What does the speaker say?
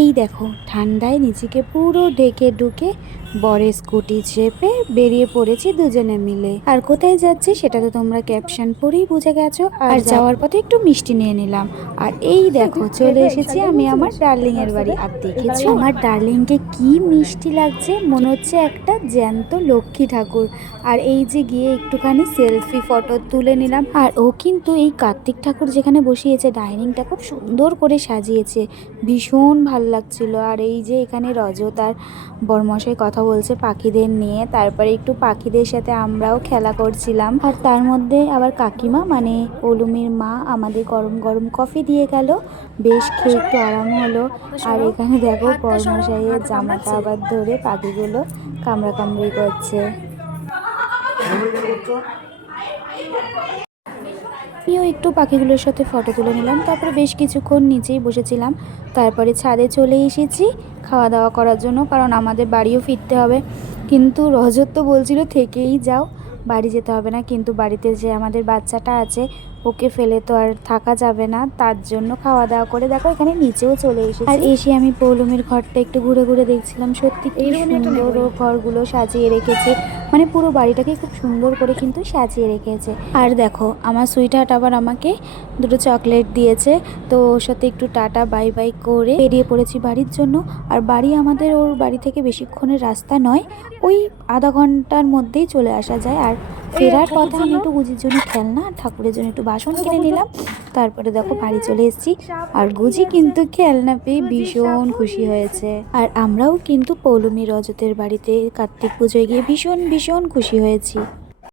এই দেখো ঠান্ডায় নিজেকে পুরো ঢেকে ঢুকে বরের স্কুটি চেপে বেরিয়ে পড়েছি দুজনে মিলে। আর কোথায় যাচ্ছি সেটা তো তোমরা ক্যাপশন পড়েই বুঝে গেছো। আর যাওয়ার পথে একটু মিষ্টি নিয়ে নিলাম। আর এই দেখো চলে এসেছি আমি আমার ডার্লিং এর বাড়ি। আর দেখেছো আমার ডার্লিংকে কি মিষ্টি লাগছে, মনে হচ্ছে একটা জ্যান্ত লক্ষ্মী ঠাকুর। আর এই যে গিয়ে একটুখানি সেলফি ফটো তুলে নিলাম। আর ও কিন্তু এই কার্তিক ঠাকুর যেখানে বসিয়েছে ডাইনিংটা খুব সুন্দর করে সাজিয়েছে, ভীষণ ভালো লাগছিল। আর এই যে এখানে রজত আর বরমশাই কথা বলছে পাখিদের নিয়ে, তারপরে একটু পাখিদের সাথে আমরাও খেলা করছিলাম। আর তার মধ্যে আবার কাকিমা মানে পৌলুমির মা আমাদের গরম গরম কফি দিয়ে গেল, বেশ খেয়ে একটু আরাম হলো। আর এখানে দেখো বরমশাইয়ের জামাটা আবার ধরে পাখিগুলো কামড়াকামড়ি করছে। আমিও একটু পাখিগুলোর সাথে ফটো তুলে নিলাম, তারপরে বেশ কিছুক্ষণ নিচেই বসেছিলাম। তারপরে ছাদে চলে এসেছি খাওয়া দাওয়া করার জন্য, কারণ আমাদের বাড়িও ফিরতে হবে। কিন্তু রজত তো বলছিল থেকেই যাও, বাড়ি যেতে হবে না, কিন্তু বাড়িতে যে আমাদের বাচ্চাটা আছে ওকে ফেলে তো আর থাকা যাবে না, তার জন্য খাওয়া দাওয়া করে দেখো এখানে নিচেও চলে এসেছি। আর এসে আমি পৌলুমির ঘরটা একটু ঘুরে ঘুরে দেখছিলাম, সত্যি কি সুন্দর ও ঘরগুলো সাজিয়ে রেখেছে, মানে পুরো বাড়িটাকে খুব সুন্দর করে কিন্তু সাজিয়ে রেখেছে। আর দেখো আমার সুইটহার্ট আবার আমাকে দুটো চকলেট দিয়েছে, তো ওর সাথে একটু টাটা বাই বাই করে বেরিয়ে পড়েছি বাড়ির জন্য। আর বাড়ি আমাদের ওর বাড়ি থেকে বেশিক্ষণের রাস্তা নয়, ওই আধা ঘন্টার মধ্যেই চলে আসা যায়। আর ফেরার পথে আমি একটু গুজির জন্য খেলনা আর ঠাকুরের জন্য একটু বাসন কিনে নিলাম। তারপরে দেখো বাড়ি চলে এসেছি, আর গুজি কিন্তু খেলনা পেয়ে ভীষণ খুশি হয়েছে। আর আমরাও কিন্তু পৌলুমি রজতের বাড়িতে কার্তিক পুজোয় গিয়ে ভীষণ ভীষণ খুশি হয়েছি।